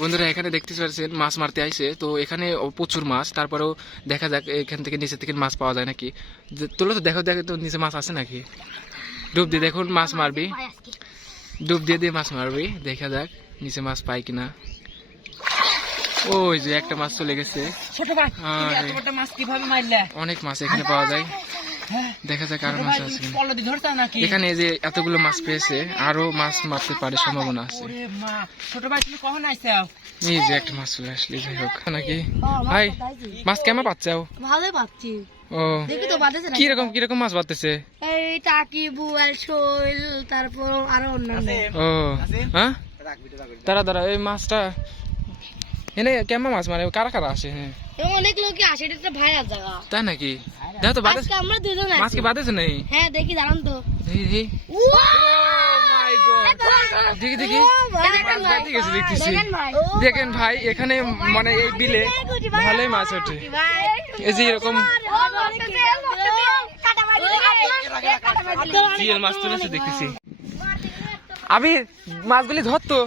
বন্ধুরা এখানে দেখতে পাচ্ছেন মাছ মারতে আইছে, তো এখানে প্রচুর মাছ। তারপরেও দেখা যাক এখান থেকে নিচে থেকে মাছ পাওয়া যায় নাকি। তোলো তো, দেখো দেখো তো নিচে মাছ আছে নাকি। ডুব দিয়ে দেখুন মাছ মারবি, ডুব দিয়ে দিয়ে মাছ মারবি, দেখা যাক নিচে মাছ পাই কিনা। ওই যে একটা মাছ চলে গেছে। অনেক মাছ এখানে পাওয়া যায়, দেখা যাক আরো মাছ আছে। এখানে যে এতগুলো মাছ পেয়েছে, আরো মাছ মারতে পারে, সম্ভাবনা আছে। ছোট ভাই তুমি কখন আইছো? এই যে একটা মাছ চলে আসলে, যাই হোক নাকি। ভাই মাছ কেমন পাচ্ছাও? ভালোই পাচ্ছি। ও দেখি তো বাদেছে না কিরকম কিরকম মাছ পাতেছে? এই টাকি বুয়াল শৈল তারপর আরো অন্যান্য। ও হ্যাঁ, দাঁড়া দাঁড়া, এই মাছটা এনে কেমন মাছ মানে কারা কারা আসে? হ্যাঁ অনেক লোকই আসে, এটা একটা ভাইরাল জায়গা। তাই নাকি? দেখো তো বাদে, আজকে আমরা দুজন মাছ কি বাদেছে নেই? হ্যাঁ দেখি দাঁড়ান তো। দেখি দেখি দেখতেছি। দেখেন ভাই এখানে মানে এই বিলে ভালোই মাছ ওঠে, এই যে এরকম জিএল মাছ তুলেছে দেখতেছি। আবির মাছগুলি ধরতো।